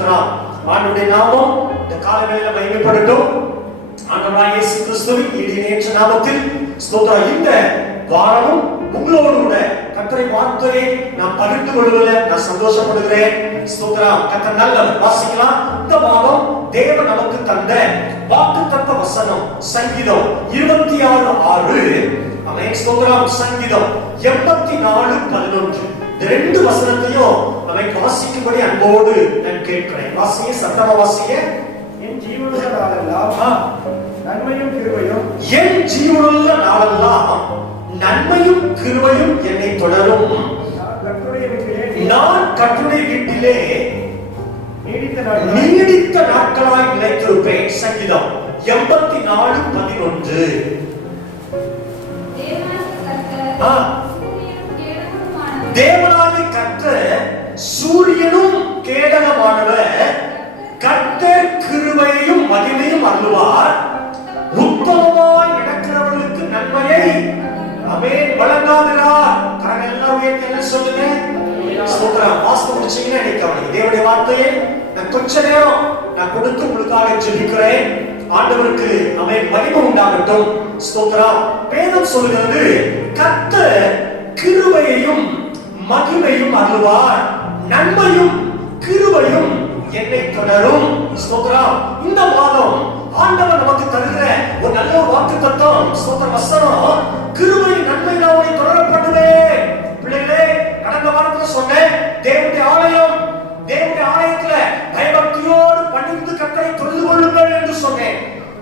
ஸ்தோத்திரம். ஆண்டவருடைய நாமம் இந்த காலவேளையில மகிமைப்படட்டும். ஆண்டவராகிய இயேசு கிறிஸ்துவின் இனியேற்ற நாமத்தில் ஸ்தோத்திரம். இந்த வாரமும் உங்களோடு கூட கர்த்தரை வார்த்தையை நான் பகிர்ந்து கொள்வதில் நான் சந்தோஷப்படுகிறேன். ஸ்தோத்திரம். கர்த்தர் நல்லவர். வாசிக்கலாம். இந்த வாரம் தேவன் நமக்கு தந்த வாக்குத்தத்த வசனம் சங்கீதம் 26:6. ஆமென். ஸ்தோத்திரம். சங்கீதம் 84:11. இந்த ரெண்டு வசனத்தையும் நம்ம வாசிக்கும்படி அன்போடு நான் கேட்கிறேன். வாசிங்க, சத்தமா வாசிங்க. என் ஜீவனுள்ள நாளெல்லாம் நன்மையும் கிருபையும், என் ஜீவனுள்ள நாளெல்லாம் நன்மையும் கிருபையும் என்னை தொடரும். நான் கர்த்தருடைய வீட்டிலே நீடித்த நாட்களாய் நிலைத்திருப்பேன். சங்கீதம் 84:11. தேவனாகிய கர்த்தர் சூரியனும் கேடகமானவர், கர்த்தர் கிருபையையும் மகிமையும் அருளுவார். உத்தமமாய் நடக்கிறவர்களுக்கு நன்மையை ஆமென் வழங்காதிரார். கரங்கள் எல்லாம் உயர்த்தி என்ன சொல்லுங்க? ஸ்தோத்திரம். வாஸ்து முடிச்சீங்கன்னா நினைக்கவனே தேவனுடைய வார்த்தையை நான் கொஞ்ச நேரம் நான் கொடுத்து உங்களுக்காக ஜெபிக்கிறேன். ஆண்டவருக்கு ஆமென் மகிமை உண்டாகட்டும். ஸ்தோத்திரம். வேதம் சொல்கிறது கர்த்தர் கிருபையையும் மகிமையும் அருளுவார், நன்மையும் கிருபையும் என்னை தொடரும். ஸ்தோத்திரம். இந்த மாதம் ஆண்டவர் நமக்கு தருகிற ஒரு நல்ல வாக்குத்தத்தம் ஸ்தோத்திர வசனம், கிருபை நன்மை நான் தொடரப்படுவேன். பிள்ளைகளே, கடந்த வாரத்துல சொன்னேன் தேவனுடைய ஆலயம், தேவனுடைய ஆலயத்துல பயபக்தியோடு பணிந்து கர்த்தரை தொழுது கொள்ளுங்கள் என்று சொன்னேன்.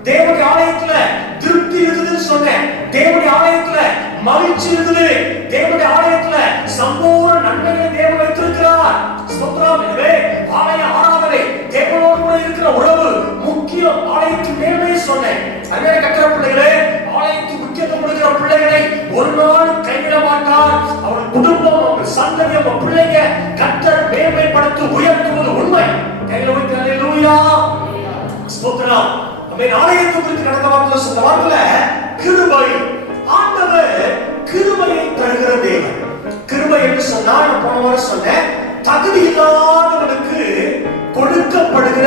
தேவனுடைய ஆலயத்துல திருப்தி இருக்குதுன்னு சொன்னேன். தேவனுடைய ஆலயத்துல மகிழ்ச்சி இருக்குது. தேவனுடைய ஆலயத்துல சம்பூர்ண நன்மைகளை தேவன் வைத்திருக்கிறார். ஸ்தோத்திரம். எனவே ஆலய ஆராதனை தேவனோடு கூட இருக்கிற உறவு முக்கியம். ஆலயத்தின் மேலே சொன்னேன். அதே கற்ற பிள்ளைகளே, ஆலயத்துக்கு முக்கியத்துவம் கொடுக்கிற பிள்ளைகளை ஒரு நாள் கைவிட மாட்டார். அவர்கள் குடும்பம், அவங்க சந்ததி, அவங்க பிள்ளைங்க கர்த்தர் மேன்மைப்படுத்தி உயர்த்துவது உண்மை. கையில வைத்து அல்லேலூயா. ஸ்தோத்திரம். ஆலயத்தை குறித்து கடந்த வாரத்தில் சொன்ன வாரத்துல கிருபை, ஆண்டவர் கிருபையை தருகிற தேவன். கிருபை என்று சொன்னால் நான் போன வாரம் சொன்னேன், தகுதி இல்லாதவனுக்கு கொடுக்கப்படுகிற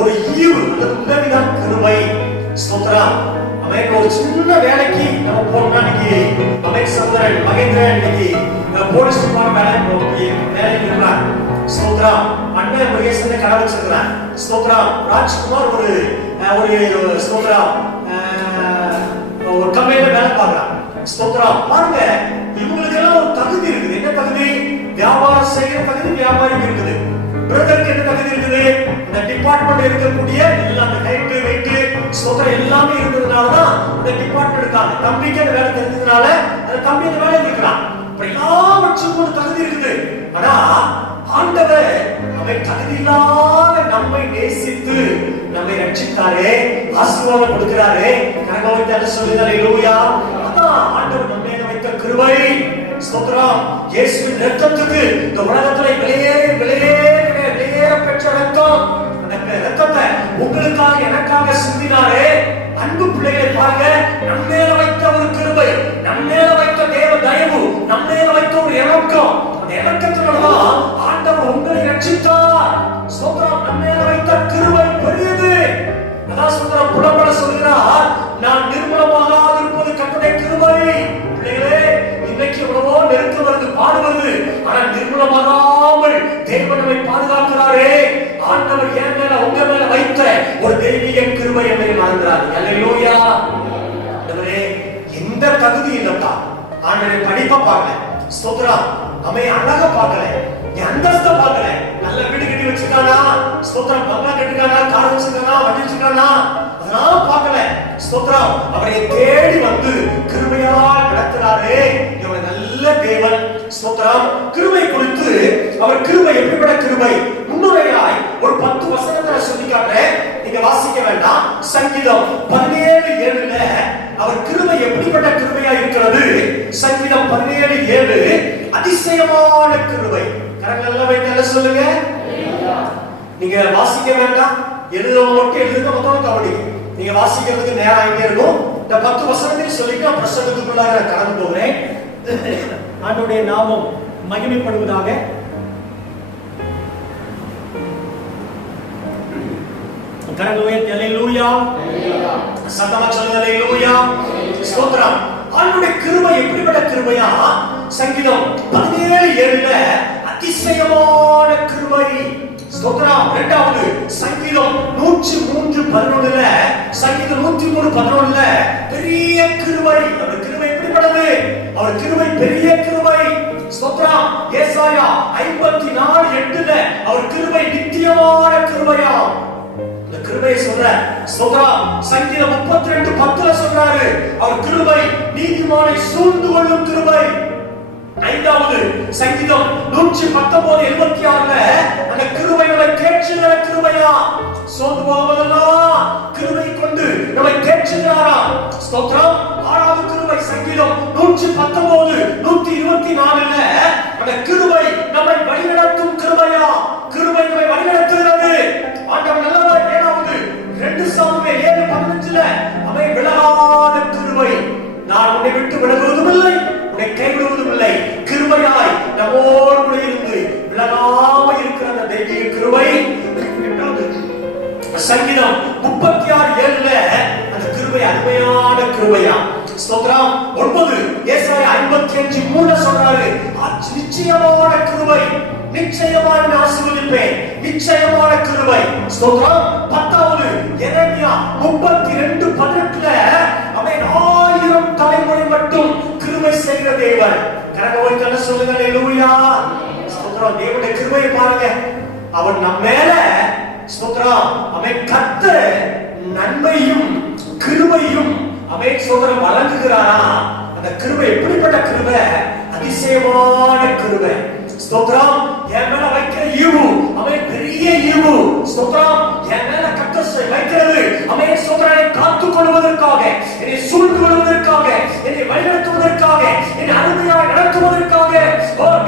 ஒரு ஈவு அல்லது உதவிதான் கிருபை. ஸ்தோத்திரம். அவன் ஒரு சின்ன வேலைக்கு நம்ம போனோம்னா, இன்னைக்கு அவன் சகோதரன் மகேந்திரன் இன்னைக்கு போலீஸ் டிபார்ட்மெண்ட் வேலைக்கு இருக்கிறார். ஸ்தோத்திரம். அண்ணன் முருகேசன் கடை வச்சிருக்கிறார். ஸ்தோத்திரம். ராஜ்குமார் ஒரு ஸ்தோத்திரம் ஒரு கம்பெனில வேலை பார்க்கிறார். ஸ்தோத்திரம். பாருங்க, இவங்களுக்கு எல்லாம் ஒரு தகுதி இருக்குது. என்ன தகுதி? வியாபாரம் செய்யற தகுதி வியாபாரிக்கு இருக்குது. பிரதருக்கு என்ன தகுதி இருக்குது? இந்த டிபார்ட்மெண்ட் இருக்கக்கூடிய எல்லாம் அந்த கைட்டு வெயிட்டு ஸ்தோத்திரம் எல்லாமே இருந்ததுனாலதான் அந்த டிபார்ட்மெண்ட் இருக்காங்க. தம்பிக்கு அந்த வேலை தெரிஞ்சதுனால அந்த தம்பி அந்த வேலை இருக்கிறான். எல்லாவற்றுக்கும் ஒரு தகுதி இருக்குது. ஆனா ஆண்டவர் அவன் தகுதி இல்லாத நம்மை நேசித்து நம்மை ரட்சித்தாரே, ஆசீர்வாதம் கொடுக்கிறாரே. கரகோவிந்த சொல்லுங்க அல்லேலூயா. அதான் ஆண்டவர் நம்ம மேல வைத்த கிருபை. ஸ்தோத்திரம். இயேசுவின் இரத்தத்துக்கு இந்த உலகத்துல விலையேற பெற்ற இரத்தம், அந்த இரத்தத்தை உங்களுக்காக எனக்காக சிந்தினாரே. அன்பு பிள்ளைகளை பாருங்க, நம்ம மேல வைத்த ஒரு கிருபை, நம்ம மேல வைத்த தேவ தயவு, நம்ம மேல வைத்த ஒரு இரக்கம், அந்த இரக்கத்தினாலதான் ஆண்டவர் உங்களை ரட்சித்தார். ஸ்தோத்திரம். நம்ம மேல வைத்த கிருபை பெரியது. அதான் ஸ்தோத்திரம். புலம்பட சொல்கிறார், நான் நிர்மலமாக இருப்பது கர்த்தருடைய கிருபை. பிள்ளைகளே, இன்னைக்கு எவ்வளவோ நெருக்கம் வருது, பாடு வருது, ஆனால் நிர்மலமாகாமல் தேவன் நம்மை பாதுகாக்கிறாரே. ஆண்டவர் என் மேல உங்க மேல வைத்த ஒரு தெய்வீக கிருபை என்னை மறந்துறாரு. அல்லேலூயா. ஆண்டவரே, எந்த தகுதி இல்லப்பா. ஆண்டவரே, படிப்பா பார்க்கல. ஸ்தோத்திரம். அவன் அழகா பார்க்கல, அந்தஸ்த பார்க்கல. நல்ல வீடு கட்டி வச்சிருக்கானா, ஸ்தோத்திரம், பங்களா கட்டிருக்கானா, கார் வச்சிருக்கானா, வண்டி வச்சிருக்கானா, அதெல்லாம் பார்க்கல. ஸ்தோத்திரம். அவரை தேடி வந்து கிருபையா நடத்துறாரே. இவன் நல்ல தேவன். ஸ்தோத்திரம். கிருபை குறித்து அவர் கிருபை எப்படிப்பட்ட கிருபை முன்னுரையாய் ஒரு 10 வசனங்களை சொல்லி காட்டுறேன். நீங்க வாசிக்க வேண்டாம். சங்கீதம் 17:7 அவர் கிருபை எப்படிப்பட்ட கிருபையா இருக்கிறது. சங்கீதம் 17:7 அதிசயமான கிருபை. கரங்கள் எல்லாம் வைத்து என்ன சொல்லுங்க? நீங்க வாசிக்க வேண்டாம், எழுதுறவங்க மட்டும் எழுதுங்க, மொத்தம் கவனிங்க. நீங்க வாசிக்கிறதுக்கு நேரம் ஆகிட்டே இருக்கும். இந்த 10 வசனத்தையும் சொல்லிட்டு நான் பிரசங்கத்துக்குள்ளாக கடந்து போகிறேன். ஆண்டவருடைய நாமம் மகிமைப்படுவதாக. கரங்களை உயர்த்தி அல்லேலூயா. சத்தமா சொல்லுங்க அல்லேலூயா. ஸ்தோத்திரம். ஆண்டவருடைய கிருபை எப்படிப்பட்ட கிருபையா? சங்கீதம் 17:7 அதிசயமான கிருபை. ஸ்தோத்திரம். இரண்டாவது சங்கீதம் 103:11 சங்கீதம் 103:11 பெரிய கிருபை. அவர் கிருபை எப்படிப்பட்டது? அவர் கிருபை பெரிய கிருபை. ஸ்தோத்திரம். ஏசாயா 54:8 அவர் கிருபை நித்தியமான கிருபையா. இந்த கிருபையை சொல்ற ஸ்தோத்திரம். சங்கீதம் 32:10 சொல்றாரு அவர் கிருபை நீதிமானை சூழ்ந்து கொள்ளும் கிருபை. ஐந்தாவது சங்கீதம் 119:76 அந்த கிருபை நம்மை தேற்றுகிற கிருபையா. சோர்ந்து போவதெல்லாம் கிருபை கொண்டு நம்மை தேற்றுகிறாரா. ஸ்தோத்திரம். ஆறாவது கிருபை சங்கீதம் 119:124 அந்த கிருபை நம்மை வழிநடத்தும் கிருபையா. கிருபை நம்மை வழிநடத்துகிறது. ஆண்டவர் நல்லவர். ஏழாவது 2 சாமுவேல் 7:15 அவன் விலகாத கிருபை. நான் உன்னை விட்டு விலகுவதும் இல்லை, உன்னை கைவிடுவதும் இல்லை. கிருபையாய் நம்மோடு கூட இருந்து விலகாம இருக்கிற அந்த தெய்வீக கிருபை. சங்கீதம் 36:7 அந்த கிருபை அருமையான கிருபையா. ஸ்தோத்திரம். 9 ஏசாயா 55:3 சொல்றாரு நிச்சயமான கிருபை. நிச்சயமாக நான் ஆசீர்வதிப்பேன். நிச்சயமான கிருபை. ஸ்தோத்திரம். 10வது எரேமியா 32:18 அவன் 1000 தலைமுறை மட்டும் கிருபை செய்கிற தேவன். கரங்களை உயர்த்தி சொல்லுங்க அல்லேலூயா. ஸ்தோத்திரம். தேவனுடைய கிருபையை பாருங்க. அவன் நம்ம மேல ஸ்தோத்திரம் அவன் கர்த்தர் நன்மையும் கிருபையும் அவன் ஸ்தோத்திரம் வழங்குகிறாரா. அந்த கிருபை எப்படிப்பட்ட கிருபை? அதிசயமான கிருபை. ஸ்தோத்திரம். என் மேல வைக்கிற ஈவு அவன் பெரிய ஈவு. ஸ்தோத்திரம். என் மேல கர்த்தர் வைக்கிறது அவன் ஸ்தோத்திரத்தை காத்துக் கொள்வதற்காக, என்னை சூழ்ந்து கொள்வதற்காக, என்னை வழிநடத்துவதற்காக, என்னை அருமையாய் நடத்துவதற்காக,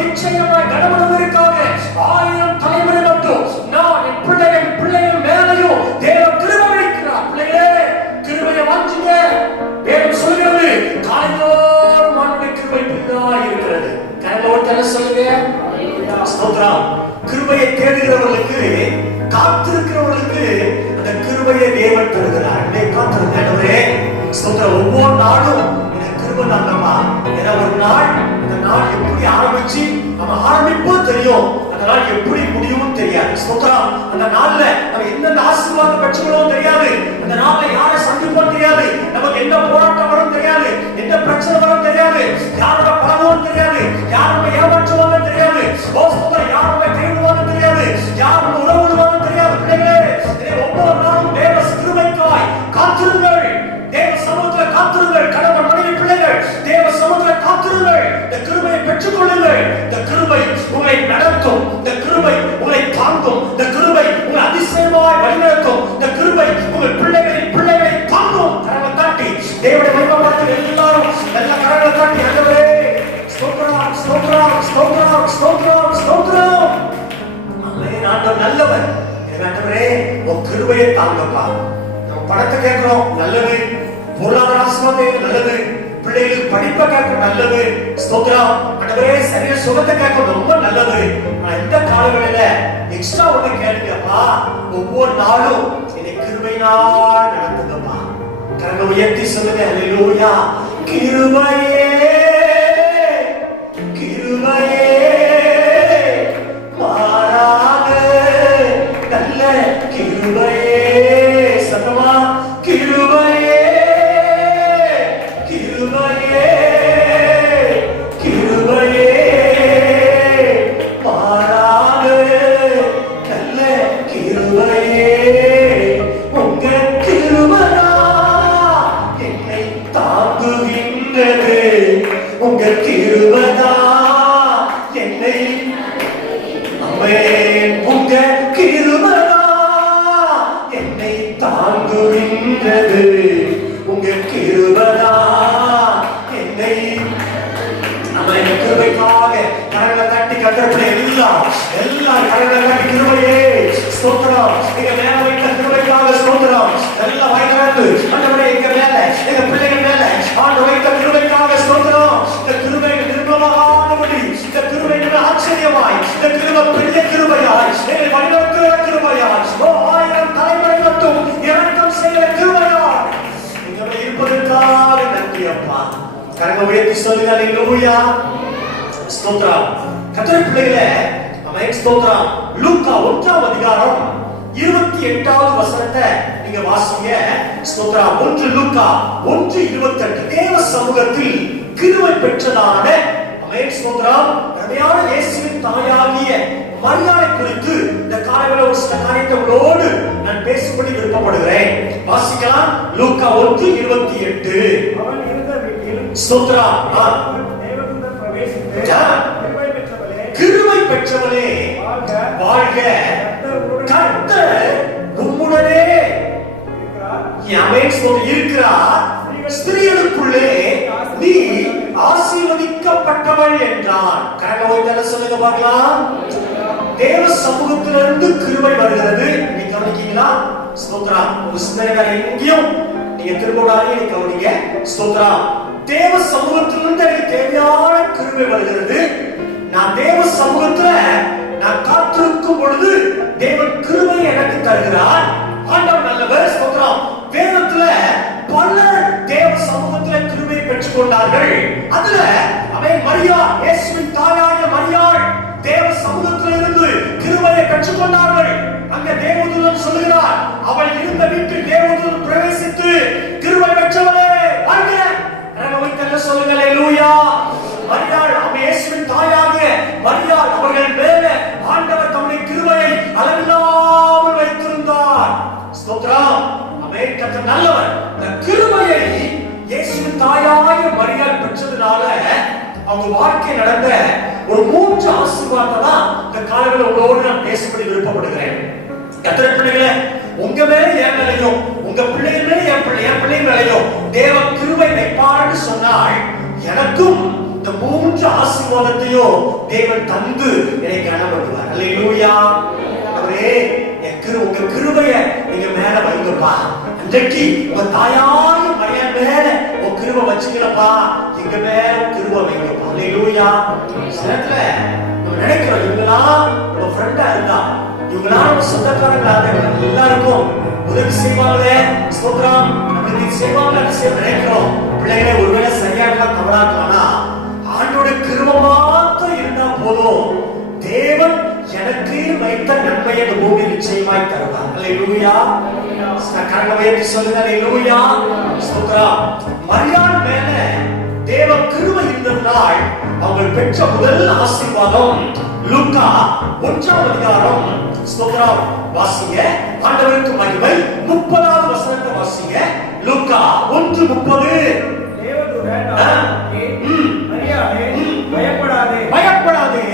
நிச்சயமாய் கடவுளுவதற்காக 1000 தலைமுறை மட்டும் நான் என் பிள்ளைகள் மேலையும் தேவ கிருபை வைக்கிறார். பிள்ளைகளே கிருபையை வாஞ்சுங்க. வேதம் சொல்கிறது காலைதோறும் ஆண்டவருடைய கிருபை பின்னாய் இருக்கிறது. கரங்களோட சொல்லுங்க. ஸ்தோத்திரம். கிருபையை தேடுகிறவர்களுக்கு, காத்திருக்கிறவர்களுக்கு அந்த கிருபையை தேவன் தருகிறார். காத்திருங்க ஆண்டவரே. ஸ்தோத்திரம். ஒவ்வொரு நாளும் இந்த கிருபை தாங்கம்மா. ஏன்னா ஒரு நாள் இந்த நாள் எப்படி ஆரம்பிச்சு நம்ம ஆரம்பிப்போம் தெரியும், அந்த நாள் எப்படி முடியும் தெரியாது. ஸ்தோத்திரம். அந்த நாள்ல நம்ம எந்தெந்த ஆசீர்வாதம் பெற்றுக்கொள்ளவும் தெரியாது, அந்த நாள்ல யாரை சந்திப்போம் தெரியாது, நமக்கு என்ன போராட்டம் வரும் தெரியாது, என்ன பிரச்சனை வரும் தெரியாது, யாரோட பழகவும் தெரியாது, யாரோட ஏமாற்றுவாங்க தெரியாது, யாரோட கைவிடுவாங்க தெரியாது, யாரோட உறவுடுவாங்க தெரியாது. பிள்ளைகளே ஒவ்வொரு நாளும் தேவ கிருபைக்காய் காத்திருங்கள். தேவ சமூகத்தில் காத்திருங்கள். கணவன் மனைவி பிள்ளைகள் தேவ சமூகத்தில் காத்திருங்கள். இந்த கிருபையை பெற்றுக் கொள்ளுங்கள். இந்த கிருபை உங்களை நடத்தும். இந்த கிருபை உங்களை தாங்கும். இந்த கிருபை உங்களை அதிசயமாய் வழிநடத்தும். இந்த கிருபை உங்கள் பிள்ளைகளை தாங்கும். கரங்களை தட்டி தேவனை மகிமைப்படுத்த எல்லாரும் எல்லா கரங்களை தட்டி ஆண்டவரே ஸ்தோத்திரம் ஸ்தோத்திரம் ஸ்தோத்திரம் ஸ்தோத்திரம் ஸ்தோத்திரம். ஆமென். ஆண்டவர் நல்லவர். ஆண்டவரே உன் கிருபையை தாங்கப்பா. நம்ம பணத்தை கேட்கிறோம், நல்லது. பொருளாதார ஆசீர்வாதம் நல்லது. பிள்ளைகளுக்கு படிப்பை கேட்க நல்லது. ஸ்தோத்திரம். ஆண்டவரே சரீர சுகத்தை கேட்க ரொம்ப நல்லது. இந்த காலங்களில எக்ஸ்ட்ரா ஒண்ணு கேளுங்கப்பா. ஒவ்வொரு நாளும் என்னை கிருபையினால் நடத்துங்கப்பா. கரங்களை உயர்த்தி சொல்லுங்க அல்லேலூயா. கிருபையே கிருபையே மாறாத நல்ல கிருபையே. சத்தமா கிருபையே கிருபையே கிருபையே மாறாத நல்ல கிருபையே. உங்க கிருபையா என்னை தாங்குகின்றது. உங்க கிருபையா என்னை ஆமென். உங்க கிருபையா என்னை தாங்குகின்றது. உங்க கிருபையா என்னை ஆமென். கிருபைக்காக கரங்களை தட்டி கர்த்தருடைய எல்லாம் கரங்களை தட்டி கிருபையே ஸ்தோத்திரம். எங்க மேல வைத்த கிருபைக்காக ஸ்தோத்திரம். எல்லாம் வைக்கிறது ஆண்டவரே எங்க மேல எங்க பிள்ளைகள் மேல ஆண்டவர் வைத்த கிருபைக்காக ஸ்தோத்திரம். இந்த கிருபை நிர்மலமானபடி, இந்த கிருபை ஆச்சரியமாய், இந்த கிருபை பெரிய கிருபையாய், என்னை வழிநடத்துகிற கிருபையாய் 1000 தலைமுறை மட்டும் கொடுப்பதற்காக நன்றி அப்பா. கரங்களை உயர்த்தி சொல்லுங்க அல்லேலூயா. ஸ்தோத்திரம். கர்த்தருடைய பிள்ளைகளே, ஆமென் ஸ்தோத்திரம். லூக்கா 1ஆம் அதிகாரம் 28வது வசனத்தை நீங்க வாசிங்க. ஸ்தோத்திரம். 1 லூக்கா 1:28. தேவ சமூகத்தில் கிருபை பெற்றதான ஆமென் ஸ்தோத்திரம் அருமையான இயேசுவின் தாயாகிய மரியாதை குறித்து இந்த காலையில ஒரு சில காரியத்தை உங்களோடு நான் பேசும்படி விருப்பப்படுகிறேன். வாசிக்கலாம். லூக்கா 1:28. அவன் இருந்த வீட்டில் ஸ்தோத்திரம். தேவதூதன் பிரவேசித்து கிருபை பெற்றவளே வாழ்க, கர்த்தர் உம்முடனே இருக்கிறார், ஸ்திரீகளுக்குள்ளே நீ ஆசீர்வதிக்கப்பட்டவள் என்றான். கரங்களை சொல்லுங்க பார்க்கலாம். தேவ சமூகத்திலிருந்து கிருபை வருகிறது. நீ கவனிக்கீங்களா? ஸ்தோத்திரம். உங்க சிந்தனைகள் எங்கேயும் நீங்க திரும்படாதே, நீ கவனிங்க. ஸ்தோத்திரம். தேவ சமூகத்திலிருந்து எனக்கு தேவையான கிருபை வருகிறது. நான் தேவ சமூகத்துல நான் காத்திருக்கும் பொழுது தேவன் கிருபை எனக்கு தருகிறார். ஆண்டவர் நல்லவர். ஸ்தோத்திரம். வேதத்துல பலர் தேவ சமூகத்துல கிருபை பெற்றுக் கொண்டார்கள். அதுல அவன் மரியா, இயேசுவின் தாயாகிய மரியாள் தேவ சமூகத்திலிருந்து கிருபையை பெற்றுக் கொண்டார்கள். அங்க தேவதூதன் சொல்லுகிறார், அவள் இருந்த வீட்டில் தேவதூதன் பிரவேசித்து கிருபை பெற்றவளே வாழ்க. ரகவைத்தல்ல சொல்லுங்க அல்லேலூயா. மரியாள் இயேசுவின் தாயாகிய மரியாள் அவர்கள் மேலே ஆண்டவர் தம்முடைய கிருபையை அளவில்லாமல் வைத்திருந்தார். ஸ்தோத்திரம். ஆமென். கர்த்தர் நல்லவர். இந்த கிருபையை இயேசுவின் தாயாகிய மரியாள் பெற்றதுனால அவங்க வாழ்க்கை நடந்த ஒரு 3 ஆசீர்வாதத்தை தான் இந்த காலையில உங்களோடு நான் பேசும்படி விருப்பப்படுகிறேன். கர்த்தருடைய பிள்ளைகளே, உங்க மேல என் மேலையும் உங்க பிள்ளைகள் மேல என் பிள்ளை மேலையும் தேவ கிருபை வைப்பார்னு சொன்னால் எனக்கும் இந்த 3 ஆசீர்வாதத்தையும் தேவன் தந்து என்னை கனப்படுவார். அல்லேலூயா. அவரே உங்க கிருபைய நீங்க மேல வைங்கப்பா. அன்றைக்கு உங்க தாயாய மரியாள் மேல உங்க கிருபை வச்சுங்களப்பா, எங்க மேல கிருபை வைங்கப்பா. அல்லேலூயா. சிலத்துல நம்ம நினைக்கிறோம் இவங்களாம் நம்ம ஃப்ரெண்டா இருந்தா, இவங்களாம் நம்ம சொந்தக்காரங்களா இருந்தா எல்லாருக்கும் உதவி செய்வாங்களே. ஸ்தோத்திரம். நம்ம இது செய்வாங்க நினைக்கிறோம். பிள்ளைகளை ஒருவேளை சரியா இருக்கலாம் தவறா இருக்கலாம்னா ஆண்டோட கிருபை மாத்திரம் இருந்தா போதும். தேவன் எனக்கு வைத்த நன்மையை இந்த பூமியில் நிச்சயமாய் தருவார். அல்லேலூயா. கரங்களை சொல்லுங்க அல்லேலூயா. ஸ்தோத்திரம். மரியாள் மேல தேவ கிருபை இருந்ததால் அவங்க பெற்ற முதல் ஆசீர்வாதம் லூக்கா 1ஆம் அதிகாரம். ஸ்தோத்திரம். வாசிங்க. ஆண்டவருக்கு மகிமை. 30வது வசனத்தை வாசிங்க. லூக்கா 1:30. தேவதூதன் மரியாளே பயப்படாதே, பயப்படாதே,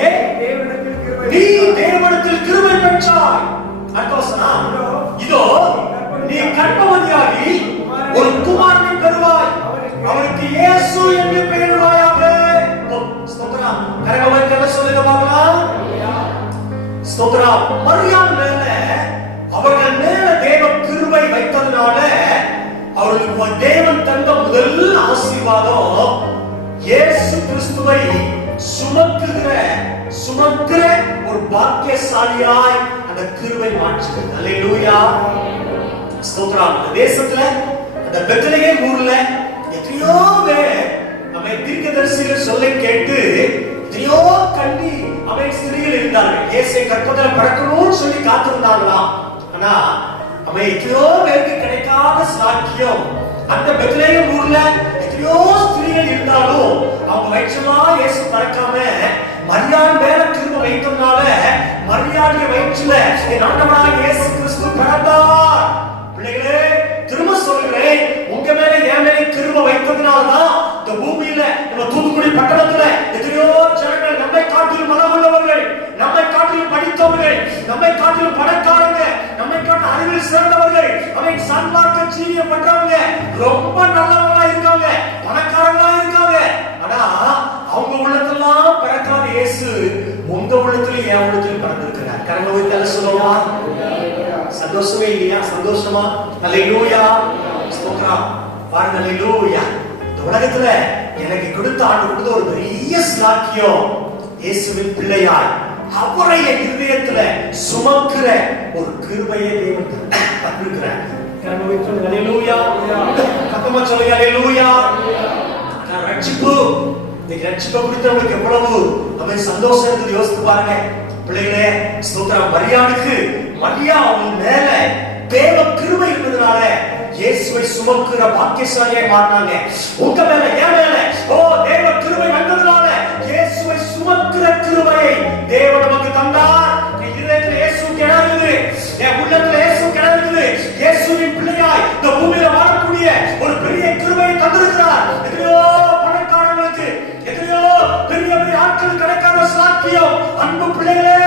நீ தேவனிடத்தில் கிருபை பெற்றாய். அடுத்த வசனம். இதோ நீ கர்ப்பவதியாகி ஒரு குமாரனை பெறுவாய், அவருக்கு இயேசு என்று பெயரிடுவாயாக. ஸ்தோத்திரம். கரங்களை சொல்லுங்க பார்க்கலாம். ஸ்தோத்திரம். மரியாள் மேல அவர்கள் மேல தேவ கிருபை வைத்ததனால அவர்களுக்கு தேவன் தந்த முதல் ஆசீர்வாதம் இயேசு கிறிஸ்துவை சுமக்கிற ஒரு பாக்கியசாலியாய் அந்த கிருபை மாற்றுகிறது. அல்லேலூயா. ஸ்தோத்திரம். இந்த தேசத்துல அந்த பெத்லகேம் ஊர்ல எத்தனையோ பேர் நம்ம தீர்க்கதரிசிகள் சொல்லை கேட்டு எத்தனையோ கன்னி ஸ்திரீகள் இருந்தார்கள். இயேசு கற்பத்துல பிறக்கணும்னு சொல்லி காத்திருந்தாங்களாம். ஆனா அவன் எத்தனையோ பேருக்கு கிடைக்காத சாக்கியம். அந்த பெத்லகேம் ஊர்ல எத்தனையோ ஸ்திரீகள் இருந்தாலும் அவங்க வயிற்றுலாம் இயேசு பிறக்காம மரியாள் மேல கிருபை வைத்ததுனால மரியாளுடைய வயிற்றுல என் ஆண்டவராகிய இயேசு கிறிஸ்து பிறந்தார். பிள்ளைகளே, திரும்ப சொல்கிறேன், உங்க மேல என் மேல கிருபை வைத்ததுனாலதான் இந்த பூமியில நம்ம தூத்துக்குடி பட்டணத்துல எத்தனையோ ஜனங்கள் நம்மை காட்டிலும் மனமுள்ளவர்கள், நம்மை காட்டிலும் படித்தவர்கள், நம்மை காட்டிலும் பணக்காரங்க, நம்மை காட்டிலும் அறிவில் சிறந்தவர்கள், அவை சன்மார்க்க ஜீவியம் பண்றவங்க, ரொம்ப நல்லவங்களா இருக்காங்க, பணக்காரங்களா இருக்காங்க. ஆனா அவங்க உள்ளத்தெல்லாம் பிறக்காத இயேசு உங்க உள்ளத்திலும் என் உள்ளத்திலும் பிறந்திருக்கிறார். கரங்களை தலை சொல்லுவா. சந்தோஷமே இல்லையா? சந்தோஷமா? அல்லேலூயா. ஸ்தோத்திரம். பாருங்க. அல்லேலூயா. இந்த உலகத்துல எனக்கு கொடுத்த ஆண்டு கொடுத்த ஒரு பெரிய சாக்கியம் இயேசுவின் பிள்ளையாய் அவரை என் இதயத்துல சுமக்கிற ஒரு கிருபையை தேவன் தந்திருக்கிறார். கரங்களை உயர்த்தி சொல்லுங்க அல்லேலூயா. சத்தமா சொல்லுங்க அல்லேலூயா. ரட்சிப்பு, இன்னைக்கு ரட்சிப்பை குறித்து நமக்கு எவ்வளவு நம்ம சந்தோஷம் இருக்குது யோசித்து பாருங்க பிள்ளைகளே. ஸ்தோத்திரம். மரியா அவன் மேல தேவ கிருபை இருந்ததுனால இயேசுவை சுமக்கிற பாக்கியசாலியாய் மாறினாங்க. உங்க மேல என் மேல தேவ கிருபை வந்ததுனால இயேசுவை சுமக்கிற கிருபையை தேவன் நமக்கு தந்தார். என் இதயத்துல இயேசு கிடக்குது, என் உள்ளத்துல இயேசு கிடக்குது. இயேசுவின் பிள்ளையாய் இந்த பூமியில வாழக்கூடிய ஒரு பெரிய கிருபையை தந்திருக்கிறார். எத்தனையோ பணக்காரர்களுக்கு, எத்தனையோ பெரிய பெரிய ஆட்கள் கிடைக்காத சாக்கியம் அன்பு பிள்ளைகளே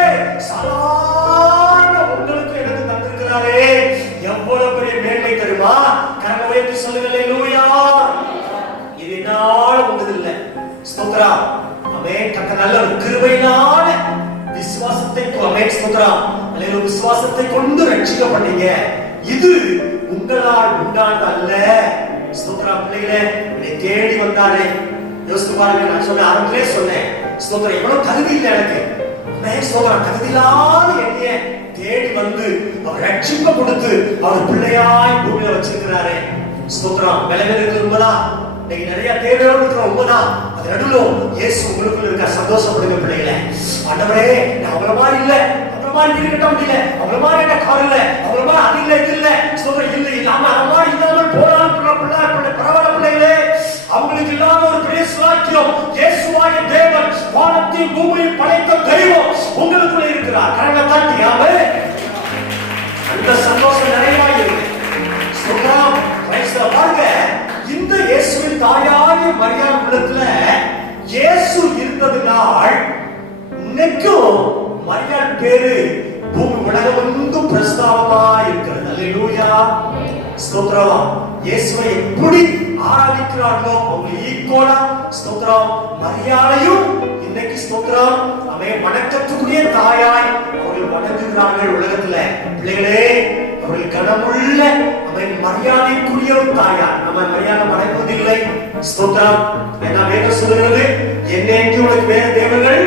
சாதாரண உங்களுக்கு எனக்கு தந்திருக்கிறாரே. எவ்வளவு பெரிய மேன்மை தெரியுமா? கரங்களை உயர்த்தி சொல்லுங்க அல்லேலூயா. இது என்னால வந்ததில்லை. ஸ்தோத்திரம். ஆமென். கர்த்தர் நல்லவர். கிருபையினால விசுவாசத்தை ஆமென். ஸ்தோத்திரம். அல்லேலூயா. விசுவாசத்தை கொண்டு ரட்சிக்கப்பட்டீங்க. இது உங்களால் உண்டானது அல்ல. ஸ்தோத்திரம். பிள்ளைகளே என்னை தேடி வந்தாரே. யோசித்து பாருங்க. நான் சொன்ன ஆரம்பத்திலே சொன்னேன். ஸ்தோத்திரம். எவ்வளவு தகுதி இல்லை எனக்கு. ஸ்தோத்திரம். தகுதி இல்லாத என்னைய தேடி வந்து அவர் ரட்சிப்பை கொடுத்து அவர் பிள்ளையாய் பூமியில வச்சிருக்கிறாரே. ஸ்தோத்திரம். விளைவிற்கு உண்மைதான். இன்னைக்கு நிறைய தேவையோடு இருக்கிற உண்மைதான். அது நடுவில் இயேசு உங்களுக்குள்ள இருக்க சந்தோஷப்படுங்க பிள்ளைகளே. ஆண்டவரே நான் அவங்கள மாதிரி இல்ல, அவங்கள மாதிரி வீடு கட்ட முடியல, அவங்கள மாதிரி என்ன கார் இல்ல, அவங்கள மாதிரி அது இல்ல இது இல்ல. ஸ்தோத்திரம். இல்லை இல்லாம அது மாதிரி இல்லாமல் போராடுற பிள்ளை பரவாயில்ல பிள்ளைகளே. அவங்களுக்கு இல்லாத ஒரு பெரிய சுவாக்கியம் இயேசுவாகிய தேவன் வானத்தையும் பூமியையும் படைத்த தெய்வம் உங்களுக்குள்ள இருக்கிறார். கரங்களை தட்டி ஆமென். அந்த சந்தோஷம் நிறைவாய் இருக்கு. ஸ்தோத்திரம். பாருங்க, இந்த இயேசுவின் தாயாகிய மரியாள் உள்ளத்துல இயேசு இருந்ததுனால் இன்னைக்கும் மரியாள் பேரு பூமி உலகம் எங்கும் பிரஸ்தாபமா இருக்கிறது. அல்லேலூயா. ஸ்தோத்திரம். இயேசுவை எப்படி ஆராதிக்கிறார்களோ அவங்க ஈக்குவலா ஸ்தோத்திரம் மரியாளையும் இன்னைக்கு ஸ்தோத்திரம் அவன் வணக்கத்துக்குரிய தாயாய் அவர்கள் வணங்குகிறார்கள் உலகத்துல. பிள்ளைகளே அவர்கள் கனமுள்ள அவன் மரியாதைக்குரிய ஒரு தாயார். நம்ம மரியாதை மறைப்பதில்லை. ஸ்தோத்திரம். என்ன வேதம் சொல்லுகிறது? என்னைக்கு உனக்கு வேற தேவர்கள்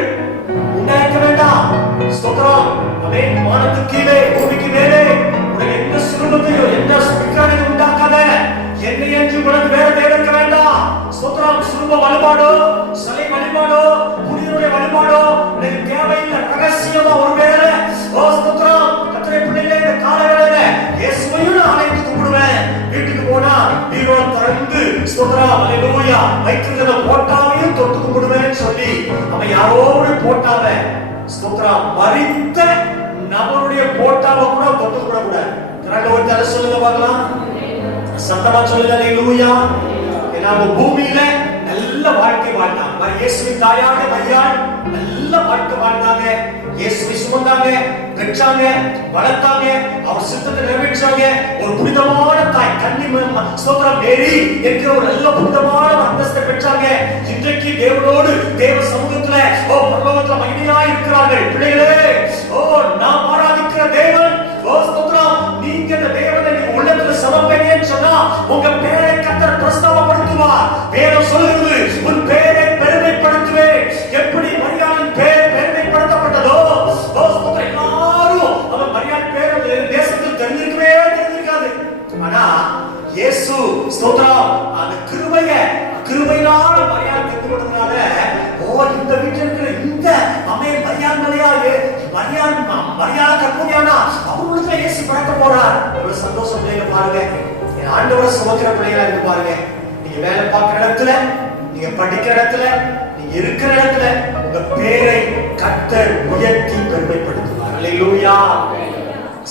உண்டாக்க வேண்டாம். ஸ்தோத்திரம். அவன் வானத்துக்கு கீழே பூமிக்கு மேலே உனக்கு எந்த சுரூபத்தையோ எந்த விக்கிரகத்தையும் உண்டாக்காத. என்னை என்று உனக்கு வேற தேவன் இருக்க வேண்டாம். ஸ்தோத்திரம். சுரூப வழிபாடோ சிலை வழிபாடோ புனிதனுடைய வழிபாடோ உனக்கு தேவையில்லை. ரகசியமா ஒரு வேலை ஸ்தோத்திரம். கர்த்தருடைய பிள்ளைகளே இந்த கால வேளையில இயேசுவையும் நான் அழைத்து கும்பிடுவேன். வீட்டுக்கு போனா பீரோ திறந்து ஸ்தோத்திரம் அல்லேலூயா வைத்திருக்கிற போட்டாவையும் தொட்டு கும்பிடுவேன்னு சொல்லி அவன் யாரோடு போட்டாவ ஸ்தோத்திரம் மரித்த நபருடைய போட்டாவை கூட தொட்டு கும்பிடக்கூடாது. கரெக்டா ஒரு தலை சொல்லுங்க பார்க்கலாம். சத்தமா சொல்லுங்க அல்லேலூயா. ஏன்னா பூமியில நல்ல வாழ்க்கை வாழ்ந்தாங்க. இயேசுவின் தாயான மரியாள் நல்ல வாழ்க்கை வாழ்ந்தாங்க. இயேசுவை சுமந்தாங்க, பெற்றாங்க, வளர்த்தாங்க, அவர் சித்தத்தை நிறைவேற்றாங்க. ஒரு புனிதமான தாய் கன்னி ஸ்தோத்திரம் மேரி என்கிற ஒரு நல்ல புனிதமான அந்தஸ்தை பெற்றாங்க. இன்றைக்கு தேவனோடு தேவ சமூகத்துல பரலோகத்துல மகிமையாய் இருக்கிறார்கள். பிள்ளைகளே நாம் ஆராதிக்கிற தேவன் ஸ்தோத்திரம். நீங்க இந்த தேவனை உள்ளத்துல சமர்ப்பீங்கன்னு சொன்னா உங்க பேரை கர்த்தர் பிரஸ்தாபப்படுத்துவார். வேதம் சொல்லுகிறது உன் பேரை பெருமைப்படுத்துவேன். எப்படி மரியாளின் பேர் பெருமைப்படுத்தப்பட்டதோ எல்லாரும் அவன் மரியாள் பேர் தேசத்தில் தெரிஞ்சிருக்கவே தெரிஞ்சிருக்காது. ஆனா இயேசு ஸ்தோத்திரம் அந்த கிருபையினால மரியாள் தெரிந்து கொண்டதுனால இந்த வீட்டில் இருக்கிற இந்த அம்மையை மரியாதை கற்பனையானா அவங்களுக்கு இயேசு பிறக்க போறார். எவ்வளவு சந்தோஷம் பிள்ளைங்க பாருங்க. என் ஆண்டவரை சுமக்கிற பிள்ளைகளா இருந்து பாருங்க. நீங்க வேலை பார்க்கிற இடத்துல, நீங்க படிக்கிற இடத்துல, நீங்க இருக்கிற இடத்துல உங்க பேரை கர்த்தர் உயர்த்தி பெருமைப்படுத்துவார். அல்லேலூயா.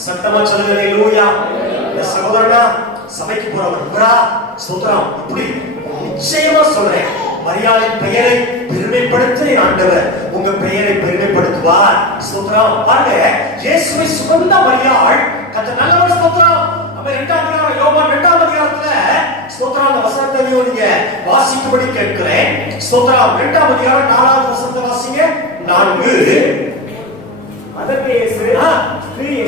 சத்தமா சொல்லுங்க அல்லேலூயா. இந்த சகோதரனா சபைக்கு போறவர் இவரா ஸ்தோத்திரம் இப்படி நிச்சயமா சொல்றேன். மரியாளின் பெயரை பெருமைப்படுத்த ஆண்டவர் உங்க பெயரை பெருமைப்படுத்துவார். ஸ்தோத்திரம். பாருங்க, இயேசுவை சுமந்த மரியாள் கர்த்தர் நல்லவர். ஸ்தோத்திரம். அப்ப இரண்டாம் அதிகாரம் யோவான் இரண்டாம் அதிகாரத்துல ஸ்தோத்திரம் அந்த வசனத்தை நீங்க வாசிக்கும்படி கேட்கிறேன். ஸ்தோத்திரம். இரண்டாம் அதிகாரம் 4வது வசனத்தை வாசிங்க. 4. அதற்கு இயேசு ஸ்திரீயே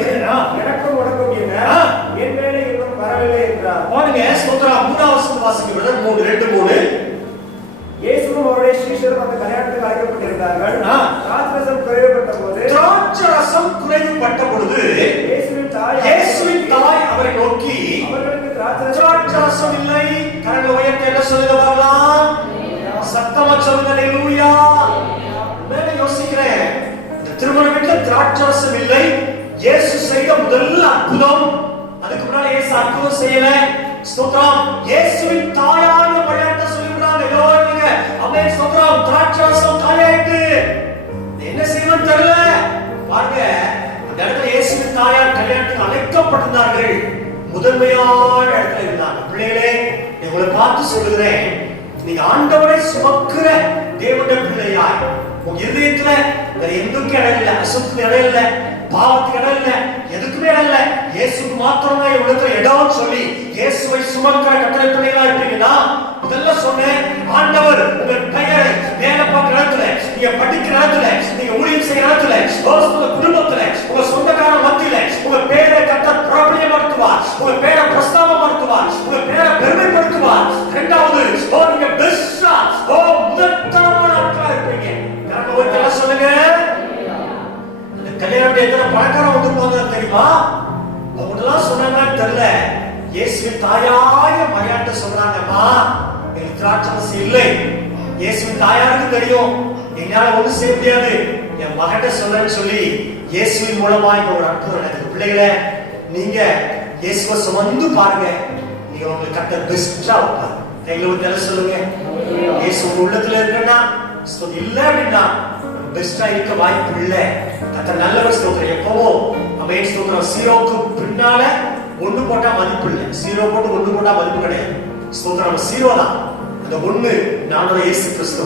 எனக்கும் உனக்கும் என்ன, என் வேலை இன்னும் வரவில்லை என்றார். பாருங்க ஸ்தோத்திரம். 3வது வசனத்தை வாசிங்க பிரதர். 2:3. இயேசுவும் அவருடைய சீஷரும் அந்த கல்யாணத்துக்கு அழைக்கப்பட்டிருந்தார்கள். திராட்சரசம் குறைவுபட்ட பொழுது இயேசுவின் தாய் அவரை நோக்கி திராட்சரசம் இல்லை. கரங்களை உயர்த்தி என்ன சொல்லுங்க பார்க்கலாம். சத்தமா சொல்லுங்க அல்லேலூயா. நான் யோசிக்கிறேன், இந்த திருமண வீட்டுல திராட்சரசம் இல்லை. இயேசு செய்த முதல் அற்புதம், அதுக்கு முன்னாடி இயேசு அற்புதம் செய்யல. ஸ்தோத்திரம். இயேசுவின் தாயான மரியாதை சொல்லிடுறாங்க. யோசிங்க, ஆமென். ஸ்தோத்திரம். திராட்சரசம் காயாயிட்டு என்ன செய்யணும் தெரியல. பாருங்க, அந்த இடத்துல இயேசுவின் தாயார் கல்யாணத்துக்கு அழைக்கப்பட்டிருந்தார்கள். முதன்மையான இடத்துல இருந்தாங்க. பிள்ளைகளே, உங்களை பார்த்து சொல்லுகிறேன், நீங்க ஆண்டவரை சுமக்கிற தேவனுடைய பிள்ளையாய் உங்க இதயத்துல வேற எதுக்கும் இடம் இல்லை, அசுத்தத்துக்கு இடம் இல்லை, பாவத்துக்கு இடம் இல்லை, எதுக்குமே இடம் இல்லை. இயேசுக்கு மாத்திரமே இடத்துல இடம் சொல்லி இயேசுவை சுமக்கிற கட்டளை பிள்ளைகளா இருப்பீங்கன்னா, முதல்ல சொன்னேன், ஆண்டவர் உங்கள் பெயரை வேலை பார்க்கிற இடத்துல, நீங்க படிக்கிற இடத்துல, நீங்க ஊழியம் செய்யற இடத்துல, உங்க குடும்பத்துல, உங்க சொந்தக்கார மத்தியில உங்க பேரை கர்த்தர் பிரபலப்படுத்துவார், உங்க பேரை பிரஸ்தாபப்படுத்துவார், உங்க பேரை பெருமைப்படுத்துவார். இரண்டாவது, நீங்க பெஸ்டா முதற்தரமான ஆட்களா இருப்பீங்க. கரெக்டா சொல்லுங்க. அந்த கல்யாணத்துல எத்தனை பணக்காரன் வந்திருப்பாங்க தெரியுமா? அவங்கெல்லாம் சொன்னாங்கன்னு தெரியல. இயேசுவின் தாயாய மரியாதை சொல்றாங்கம்மா, எனக்கு திராட்சரசம் இல்லை. இயேசுவின் தாயாருக்கு தெரியும், என்னால ஒண்ணு செய்ய முடியாது, என் மகன்கிட்ட சொல்றேன்னு சொல்லி இயேசுவின் மூலமா இங்க ஒரு அற்புதம் நடக்குது. பிள்ளைகளே, நீங்க இயேசுவை சுமந்து பாருங்க, நீங்க உங்களுக்கு கட்ட பெஸ்டா வைப்பாரு. கையில ஒரு சொல்லுங்க, இயேசு உங்க உள்ளத்துல இருக்குன்னா இல்ல அப்படின்னா பெஸ்டா இருக்க வாய்ப்பு இல்லை. கத்த நல்லவர். ஸ்தோத்திரம். எப்பவோ அமேன். ஸ்தோத்திரம். சீரோக்கு பின்னால ஒண்ணு போட்டா மதிப்பு இல்லை, சீரோ போட்டு ஒண்ணு போட்டா மதிப்பு கிடையாது. ஸ்தோத்திரம். சீரோ தான் அந்த ஒண்ணு, நானோட இயேசு கிறிஸ்து.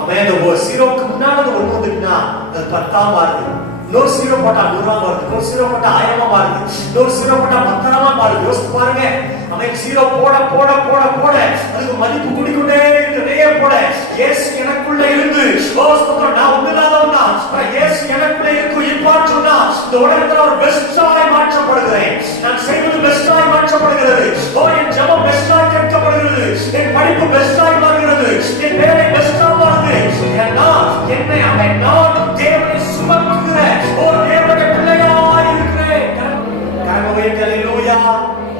அவன் அந்த சீரோக்கு முன்னாடி அந்த ஒண்ணு வந்துட்டுனா அது 10ஆ மாறுது. இன்னொரு சீரோ போட்டா 100ஆ மாறுது, இன்னொரு சீரோ போட்டா 1000ஆ மாறுது, இன்னொரு சீரோ போட்டா 10,000ஆ மாறுது. யோசிச்சு பாருங்க. அவன் சீரோ போட போட போட போட அதுக்கு மதிப்பு கூடிக்கொண்டே நிறைய போட, இயேசு எனக்குள்ள இருந்து நான் ஒண்ணுலாதவன் தான், இயேசு எனக்குள்ள இருக்கும் இருப்பான்னு சொன்னா இந்த உலகத்துல ஒரு பெஸ்டாய் மாற்றப்படுகிறேன். நான் செய்வது பெஸ்டாய் மாற்றப்படுகிறது. என் ஜெபம் பெஸ்டாய் கேட்கப்படுகிறது, என் படிப்பு பெஸ்டாய் மாறுகிறது, என் வேலை பெஸ்டா மாறுது. ஏன்னா என்னை அவன் நான் தேவனை சுமக்குகிற தேவனுடைய பிள்ளையாய் இருக்கிறேன். அல்லேலூயா.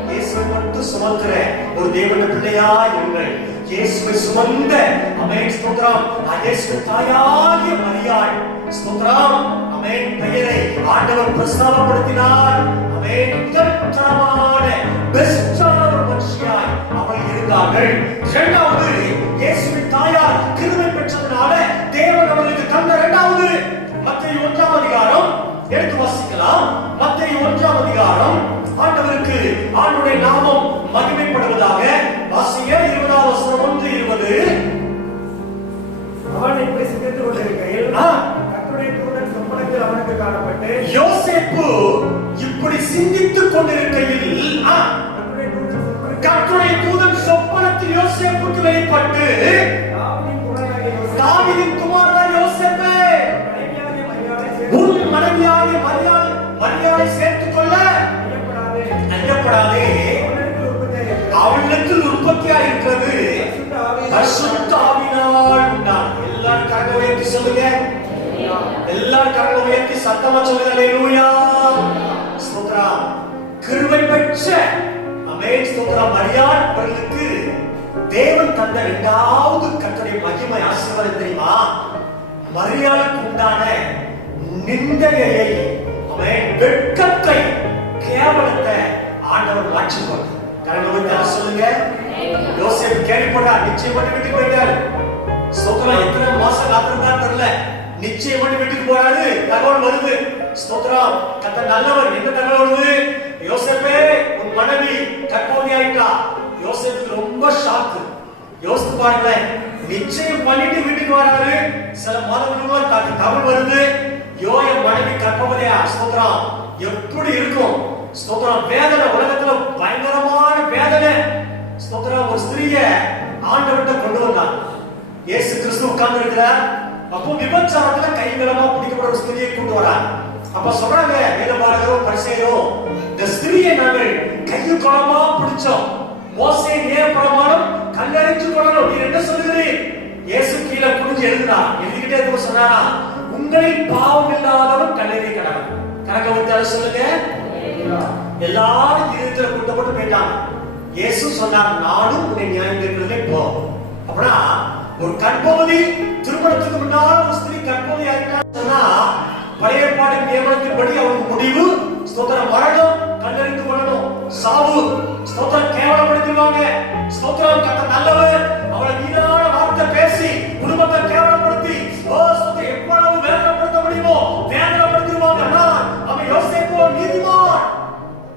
இயேசுவை மட்டும் சுமக்கிற ஒரு தேவனுடைய பிள்ளையாய் இருங்கள். இயேசுவை சுமந்த ஆமென். ஸ்தோத்திரம். இயேசுவின் தாயாகிய மரியாள், ஸ்தோத்திரம், ஆமென், பெயரை ஆண்டவர் பிரஸ்தாபப்படுத்தினார். ஆமென். உத்தரமான பெஸ்டான ஒரு மனுஷியாய் அவள் இருந்தார்கள். இரண்டாவது, இயேசுவின் தாயார் கிருபை பெற்றதனால தேவன் அவர்களுக்கு தந்த இரண்டாவது, மத்தேயு 1ஆம் அதிகாரம் எடுத்து வாசிக்கலாம். மத்தேயு 1ஆம் அதிகாரம். ஆண்டவருக்கு ஆண்டவருடைய நாமம் மகிமைப்படுவதாக. வாசிங்க. 20ஆம் வசனம் 1:20. அவன் இப்படி சிந்தித்துக் கொண்டிருக்கையில் கர்த்தருடைய தூதன் சொப்பனத்தில் அவனுக்கு காணப்பட்டு, யோசேப்பு இப்படி சிந்தித்துக் கொண்டிருக்கையில் கர்த்தருடைய தூதன் சொப்பனத்தில் யோசேப்புக்கு வெளிப்பட்டு, தாவீதின் குமாரனாகிய யோசேப்பே, உன் மனைவியாகிய மரியாளை சேர்த்துக் கொள்ள ஐயப்படாதே. அவளுக்கு உற்பத்தியாக இருக்கிறது பரிசுத்த ஆவியினால் உண்டானது. எல்லாரும் கரங்களை உயர்த்தி சொல்லுங்க. எல்லாரும் கரங்களை உயர்த்தி சத்தமா சொல்லுங்க. அல்லேலூயா. ஸ்தோத்திரம். கிருபை பெற்ற ஆமென். ஸ்தோத்திரம். மரியாள் அவர்களுக்கு தேவன் தந்த இரண்டாவது கர்த்தருடைய மகிமை ஆசீர்வாதம் தெரியுமா? மரியாளுக்கு உண்டான நிந்தையை, ஆமென், வெட்கத்தை, கேவலத்தை ஆண்டவர் மாற்றினார். கரங்களை உயர்த்தி சொல்லுங்க. யோசேப்பு கேள்விப்பட்டார், நிச்சயம் பண்ணி வீட்டுக்கு போயிட்டார். ஸ்தோத்திரம். எத்தனை மாசம் காத்திருந்தான்னு தெரியல, நிச்சயம் பண்ணி வீட்டுக்கு போறாரு. தகவல் வருது. ஸ்தோத்திரம். கர்த்தர் நல்லவர். என்ன தகவல் வருது? யோசேப்பே, உன் மனைவி கர்ப்பவதி ஆயிட்டா. யோசேப்புக்கு ரொம்ப ஷாக்கு. யோசித்து பாருங்களேன், நிச்சயம் பண்ணிட்டு வீட்டுக்கு வராரு. சில மாதங்களுக்கு தகவல் வருது, என் மனைவி கர்ப்பவதியா. ஸ்தோத்திரம். எப்படி இருக்கும்? ஸ்தோத்திரம். வேதனை, உலகத்துல பயங்கரமான வேதனை. ஸ்தோத்திரம். ஒரு ஸ்திரீய ஆண்டவர்கிட்ட கொண்டு வந்தார். இயேசு கிறிஸ்து உட்கார்ந்து இருக்கிறார். அப்போ விபச்சாரத்துல கைகளமா பிடிக்கப்பட்ட ஒரு ஸ்திரியை கொண்டு வரார். அப்ப சொல்றாங்க வேதபாரகரும் பரிசேயரும், இந்த ஸ்திரியை நாங்கள் கையும் களமா பிடிச்சோம், மோசே நியாயப்பிரமாணம் கல்லெறிஞ்சு கொள்ளணும், நீ என்ன சொல்லுகிறீர்? இயேசு கீழே குனிஞ்சு எழுதினார். எழுதிக்கிட்டே இருக்க சொன்னாரா, உங்களில் பாவம் இல்லாதவன் கல்லெறிய கடவுள். கணக்க விட்டு சொல்லுங்க. எல்லாரும் இருதயத்துல கூட்டப்பட்டு போயிட்டாங்க. இயேசு சொன்னார், நானும் உன்னை நியாயம் தீர்க்கிறதே போ. அப்படின்னா ஒரு கற்பவதி திருமணத்துக்கு முன்னால் ஒரு ஸ்திரீ கற்பவதி ஆயிட்டான்னு சொன்னா பழைய ஏற்பாட்டின் நியமனத்தின்படி அவருக்கு முடிவு ஸ்தோத்திரம் மரணம், கல்லெறிந்து கொள்ளணும், சாவு. ஸ்தோத்திரம் கேவலப்படுத்திடுவாங்க. ஸ்தோத்திரம் கர்த்தர் நல்லவர். அவளை வீணான வார்த்தை பேசி குடும்பத்தை கேவலப்படுத்தி ஸ்தோத்திரம் எவ்வளவு வேதனைப்படுத்த முடியுமோ வேதனைப்படுத்திடுவாங்க. அவன் யோசேப்பு நீதிமான்.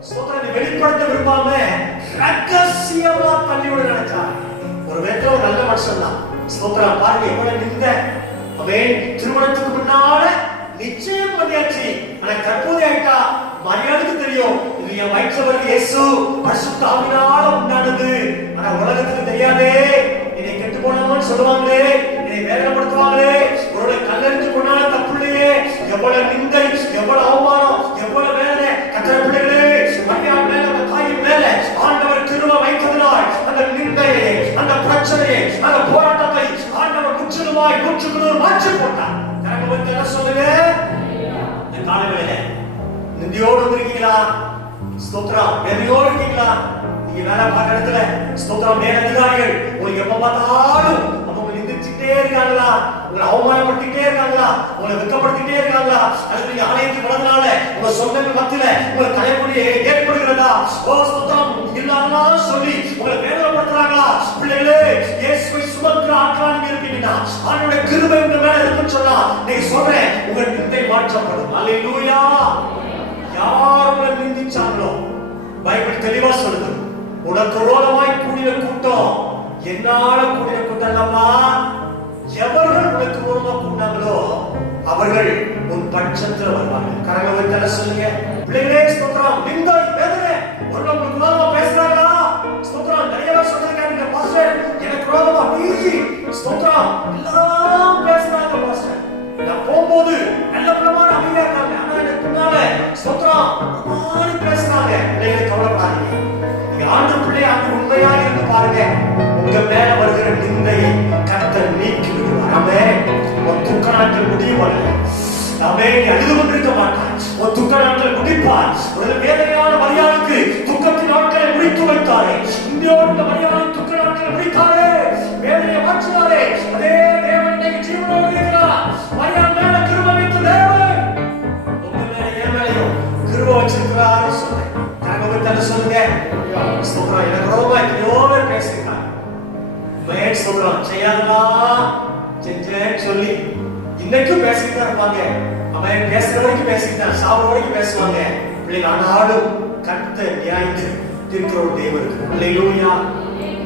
ஸ்தோத்திரம் வெளிப்படுத்த விரும்பாம ரகசியமா தள்ளிவிட நினைச்சான். ஒரு விதத்துல ஒரு நல்ல மனுஷன் தான். ஸ்தோத்திரம் பாருங்க எவ்வளவு நிந்த அவன் திருமணத்துக்கு முன்னால நிச்சயம் பண்ணியாச்சு. ஆனா கற்பூரி ஆயிட்டா மரியாதைக்கு தெரியும் இது என் வயிற்றுவர் இயேசு பரிசுத்த ஆவியினால உண்டானது. ஆனா உலகத்துக்கு தெரியாதே. என்னை கெட்டு போனவன்னு சொல்லுவாங்களே, என்னை வேதனைப்படுத்துவாங்களே, ஒரு கல்லெறிஞ்சு கொண்டால தப்பு இல்லையே. எவ்வளவு நிந்தை, எவ்வளவு அவமானம், எவ்வளவு வேதனை. கத்திர பிள்ளைகளே, மரியாதை மேல அந்த தாயின் மேல ஆண்டவர் கிருபை வைத்ததினால் அந்த நிந்தையை, அந்த பிரச்சனையை, அந்த போராட்டத்தை ஆண்டவர் முற்றிலுமாய் 100% மாற்றி போட்டார். என்ன சொல்லுங்க காலையில நிந்தியோடு இருக்கீங்களா? ஸ்தோத்திரம் வேலையோடு இருக்கீங்களா? நீங்க வேலை பார்க்க இடத்துல ஸ்தோத்திரம் மேல் அதிகாரிகள் உங்களுக்கு எப்ப பார்த்தாலும் அவங்க நிந்திச்சுட்டே இருக்காங்களா? உங்களை அவமானப்படுத்திட்டே இருக்காங்களா? உங்களை வெட்கப்படுத்திட்டே இருக்காங்களா? அல்லது நீங்க ஆலயத்துக்கு வளர்ந்தனால உங்க சொந்தங்கள் மத்தியில உங்க தலைமுடியை ஏற்படுகிறதா? ஓ ஸ்தோத்திரம் இல்லாதனா சொல்லி உங்களை வேதனைப்படுத்துறாங்களா? பிள்ளைகளே, இயேசுவை சுமக்கிற ஆட்களா நீங்க இருப்பீங்கன்னா ஆண்டவருடைய கிருபை உங்க மேல இருக்குன்னு சொன்னா நீங்க சொல்றேன் உங்க நிந்தை மாற்றப்படும். அல்லேலூயா. யார் உங்களை நிந்திச்சாங்களோ பைபிள் தெளிவா சொல்லுது, உனக்கு விரோதமாய் கூடின கூட்டம் என்னால கூடின கூட்டம் அல்லவா. எவர்கள் உனக்கு விரோதமா கூடினாங்களோ அவர்கள் உன் பட்சத்துல வருவாங்க. கரங்களை வைத்து சொல்லுங்க பிள்ளைகளே. ஸ்தோத்திரம் நிந்தை வேதனை ஒரு உங்களுக்கு விரோதமா பேசுறாங்களா? ஸ்தோத்திரம் நிறைய பேர் சொல்றாங்க பாஸ்டர் எனக்கு விரோதமா நீதி ஸ்தோத்திரம் எல்லாம் பேசுறாங்க பாஸ்டர். நான் போகும்போது நல்ல பிரமாணம் அமைதியா இருக்காங்க. ஆனா எனக்கு பின்னால ஸ்தோத்திரம் மாதிரி பேசுறாங்க. பிள்ளைகளை கவலைப்படாதீங்க. நீங்க ஆண்டு பிள்ளை ஆண்டு உண்மையா இருந்து பாருங்க. உங்க மேல வருகிற நிந்தையை கர்த்தர் நீக்கி விடுவார். ஆமென். உன் துக்க நாட்கள் முடியும். ஆமென். அழுது கொண்டிருக்க மாட்டார். உன் துக்க நாட்கள் முடிப்பார். ஒரு வேதனையான மரியாதைக்கு துக்கத்தின் நாட்களை முடித்து வைத்தாரே. இந்தியோட மரியாதை துக்க நாட்களை முடித்தாரே. வேதனையை மாற்றினாரே. அதே தேவன் இன்னைக்கு ஜீவனோடு இருக்கிறார். மரியாதை மேல கிருபை வைத்த தேவன் உங்க மேல என் மேலையும் கிருபை வச்சிருக்கிறார் சொல்றேன். நாங்க தலை சொல்லுங்க. ஸ்தோத்திரம் எனக்கு ரொம்ப எத்தனையோ பேர் பேசியிருக்காங்க. மேல் ஸ்தோத்திரம் செய்யாதா செஞ்சேன்னு சொல்லி இன்னைக்கும் பேசிட்டு தான் இருப்பாங்க. அவன் பேசுற வரைக்கும் பேசிட்டு தான் சாவு வரைக்கும் பேசுவாங்க. பிள்ளைங்க ஆனாலும் கர்த்தர் நியாயம் தீர்க்கிற ஒரு தெய்வம் இருக்கு. அல்லேலூயா.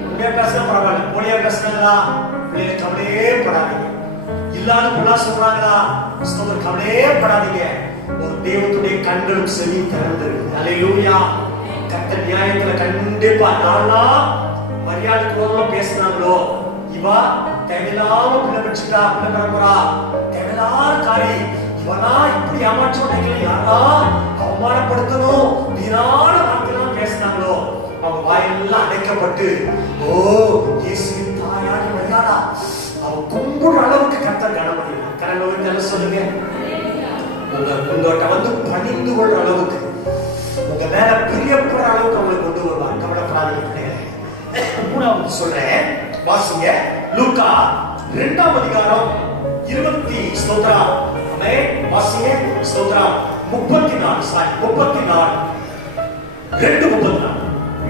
உண்மையா பேசினா பரவாயில்ல, போலியா பேசுறாங்களா பிள்ளைங்க கவலையே படாதீங்க. இல்லாத பொருளா சொல்றாங்களா ஸ்தோத்திரம் கவலையே படாதீங்க. ஒரு தெய்வத்துடைய கண்களும் செவி திறந்திருக்கு. அல்லேலூயா. கர்த்தர் நியாயத்துல கண்டிப்பா நாளா மரியாதைக்கு விரோதமா பேசினாங்களோ இவா தேவையில்லாம பிள்ளை வச்சுட்டா பிள்ளை பிறப்புறா தேவையில்லாத காரி இவனா இப்படி ஏமாற்றோம் யாரா அவமானப்படுத்தணும் வீணான வார்த்தையெல்லாம் பேசினாங்களோ அவங்க வாயெல்லாம் அடைக்கப்பட்டு ஓ இயேசுவின் தாயான மரியாதா அவ கும்பிடுற அளவுக்கு கர்த்தர் கனம் பண்ணினார். கரங்களை நல்ல சொல்லுங்க. உங்கள்கிட்ட வந்து பணிந்து கொள்ற அளவுக்கு உங்க மேல பிரியப்படுற அளவுக்கு அவங்களை கொண்டு வருவார். கவலைப்படாதீங்க பிள்ளைகளே. மூணாவது சொல்றேன் வாசிங்க. லூக்கா 2ஆம் அதிகாரம் 20 ஸ்தோத்திரம் வாசிங்க. ஸ்தோத்திரம் 34 2:34.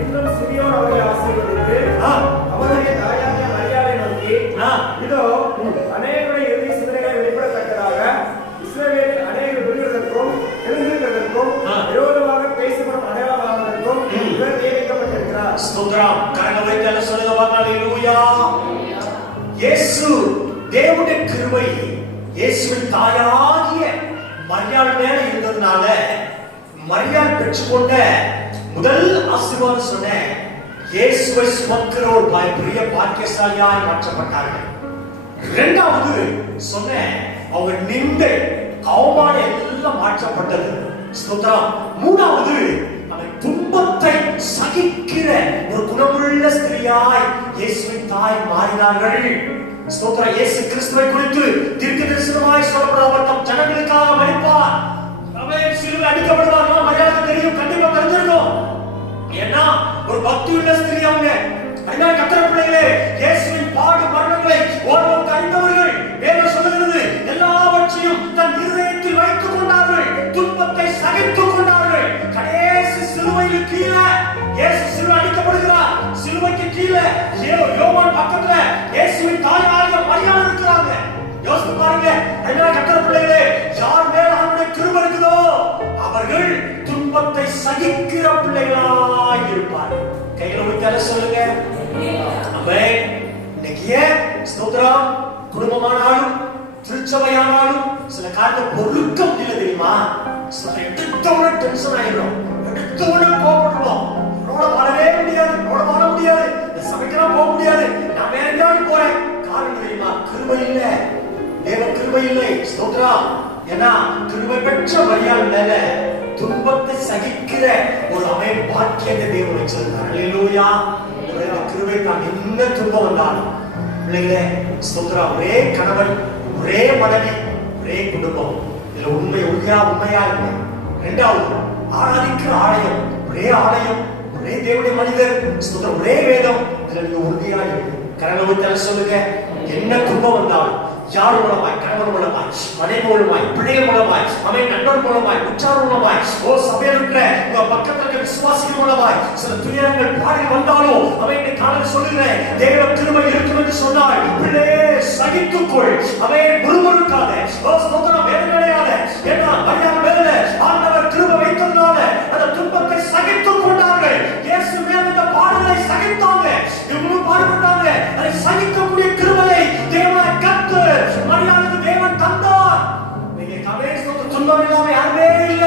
இன்னும் சிமியோன் அவர்களை ஆசீர்வதித்து அவருடைய தாயாகிய மரியாதை நோக்கி இதோ அநேகருடைய இறுதி சிந்தனைகளை வெளிப்படத்தக்கதாக இஸ்ரவேலில் அநேகர் விழுகிறதற்கும் எழுந்திருக்கிறதற்கும் விரோதமாக பேசப்படும் அடையாளமாவதற்கும் இவர் நியமிக்கப்பட்டிருக்கிறார். ஸ்தோத்திரம். கரங்களை வைத்து சொல்லுங்க. அல்லேலூயா. இயேசு தேவனுடைய கிருபை இயேசுவின் தாயாகிய மரியாள் மேல இருந்ததுனால மரியாள் பெற்றுக்கொண்ட முதல் ஆசீர்வாதம் சொன்ன இயேசுவை சுமக்கிற ஒரு பெரிய பாக்கியசாலியாய் மாற்றப்பட்டார்கள். இரண்டாவது சொன்ன அவங்க நிந்தை அவமானம் எல்லாம் மாற்றப்பட்டது. ஸ்தோத்திரம். மூணாவது அவன் துன்பத்தை சகிக்கிற ஒரு குணமுள்ள ஸ்திரியாய் இயேசுவின் தாய் மாறினார்கள். ஸ்தோத்திரம். இயேசு கிறிஸ்துவை குறித்து தீர்க்கதரிசனமாய் சொல்லப்பட்ட அவர் தம் ஜனங்களுக்காக மரிப்பார். அவன் சிலுவையில் அடிக்கப்படுவார். மரியாதை தெரியும், கண்டிப்பா தெரிஞ்சிருக்கும். ஏன்னா ஒரு பக்தியுள்ள ஸ்திரீ அவங்க. அதனால கர்த்தர் பிள்ளைகளே, இயேசுவின் பாடு மரணங்களை ஓரளவுக்கு அறிந்தவர்கள். வேதம் சொல்லுகிறது, எல்லாவற்றையும் தன் இருதயத்தில் வைத்துக் கொண்டார்கள், துன்பத்தை சகித்துக் கொண்டார்கள். கடைசி சிலுவையில் கீழே இயேசு சிலுவை அடிக்கப்படுகிறார். சிலுவைக்கு கீழே யோவான் பக்கத்துல இயேசுவின் தாயாகிய மரியாதை இருக்கிறாங்க. யோசித்து பாருங்க. அதனால கர்த்தர் பிள்ளைகளே, யார் மேல அவருடைய கிருபை இருக்குதோ அவர்கள் துன்பத்தை சகிக்கிற பிள்ளைகளாய் இருப்பார்கள். கைகளை வைத்தால சொல்லுங்க. ஆமென். இன்னைக்கு ஸ்தோத்திரம், குடும்பமானாலும் திருச்சபையானாலும் சில காரியத்தை பொறுக்க முடியல தெரியுமா? எடுத்தவன டென்ஷன் ஆயிடும், எடுத்தவன கோபப்படுவோம். என்னோட வரவே முடியாது, என்னோட வர முடியாது, சமைக்கலாம் போக முடியாது, நான் வேற எங்கேயாவது போறேன். காரணம் தெரியுமா? கிருபை இல்ல, தேவ கிருபை இல்லை. ஸ்தோத்திரம். ஏன்னா கிருபை பெற்ற மரியாள் மேல துன்பத்தை சகிக்கிற ஒரு பாக்கியத்தை தேவன் வச்சிருந்தார். அல்லேலூயா. கிருபை தான் என்ன துன்பம் வந்தாலும் பிள்ளைகளே, ஸ்தோத்திரம், ஒரே கணவன், ஒரே மனைவி, ஒரே குடும்பம். இதுல உண்மையா இல்லை. இரண்டாவது, ஆராதிக்கிற ஆலயம், ஒரே ஆலயம், ஒரே தேவனுடைய மனிதர், ஸ்தோத்திரம், ஒரே வேதம். இதுல நீங்க உறுதியா இருக்கு. கரங்களை வைத்தால சொல்லுங்க. என்ன துன்பம் வந்தாலும், யார் மூலமாய், கணவன் மூலமாய், மனைவி மூலமாய், பிள்ளைகள் மூலமாய், அவன் நண்பர் மூலமாய், உற்றார் மூலமாய், சபையில் இருக்கிற உங்க பக்கத்துல இருக்கிற விசுவாசிகள் மூலமாய் சில துயரங்கள் பாடி வந்தாலும் அவன் காலையில் சொல்லுகிறேன், தேவ கிருபை இருக்கும் என்று சொன்னாய் பிள்ளையே, சகித்துக்கொள். அவன் முறுமுறுக்காத, ஸ்தோத்திரம், வேதனையாத. ஏன்னா மரியாள் மேல ஆண்டவர் கிருபை வைத்ததுனால அந்த துன்பத்தை சகித்துக் கொண்டார்கள். இயேசு மேல இந்த பாடுகளை சகித்தாங்க. இவங்களும் பாடுபட்டாங்க. அதை சகிக்கக்கூடிய கிருபையை தேவன் கர்த்தர் மரியாளுக்கு தேவன் தந்தார். நீங்க கடைசிக்கு துன்பம் இல்லாம யாருமே இல்ல.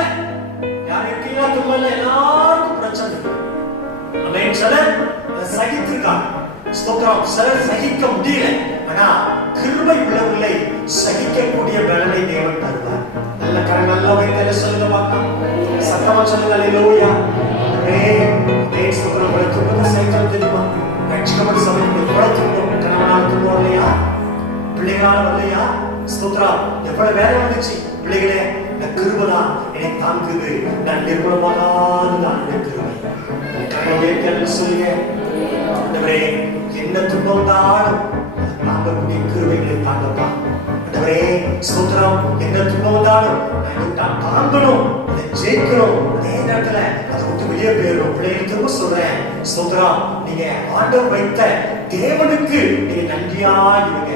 யார் இருக்கீங்களா? துன்பம் இல்ல, எல்லாருக்கும் பிரச்சனை. ஆமென். சிலர் சகித்திருக்காங்க. ஸ்தோத்திரம். சிலர் சகிக்க முடியல. ஆனா கிருபை உள்ளவர்களை சகிக்கக்கூடிய பலனை தேவன் தருவார். நல்ல கரம் நல்லா வைத்தல சொல்லுங்க பார்க்கலாம். சத்தமா சொல்லுங்க. அல்லேலூயா. ஸ்தோத்திரம். துன்பத்தை சகிக்க தெரியுமா? ரட்சிக்கப்பட்ட சபைக்கு எவ்வளவு துன்பம், கணவனால் துன்பம் இல்லையா, பிள்ளைகளால வரலையா? ஸ்தோத்திரம். எவ்வளவு வேலை வந்துச்சு. பிள்ளைகளே, இந்த கிருபை என்னை தாங்குது. நான் நிர்மூலமாக நான் கிருபை. கணவன் சொல்லுங்க. ஆண்டவரே, என்ன துன்பம் வந்தாலும் தாங்கக்கூடிய கிருபைகளை தாங்கப்பா. ஆண்டவரே, ஸ்தோத்திரம், என்ன துன்பம் வந்தாலும் நான் தாங்கணும், அதை ஜெயிக்கணும். அதே நேரத்துல அதை விட்டு வெளியே போயிடணும். பிள்ளைகள் திரும்ப சொல்றேன், ஸ்தோத்திரம், நீங்க ஆண்டவர் வைத்த தேவனுக்கு நீங்க நன்றியா இருங்க.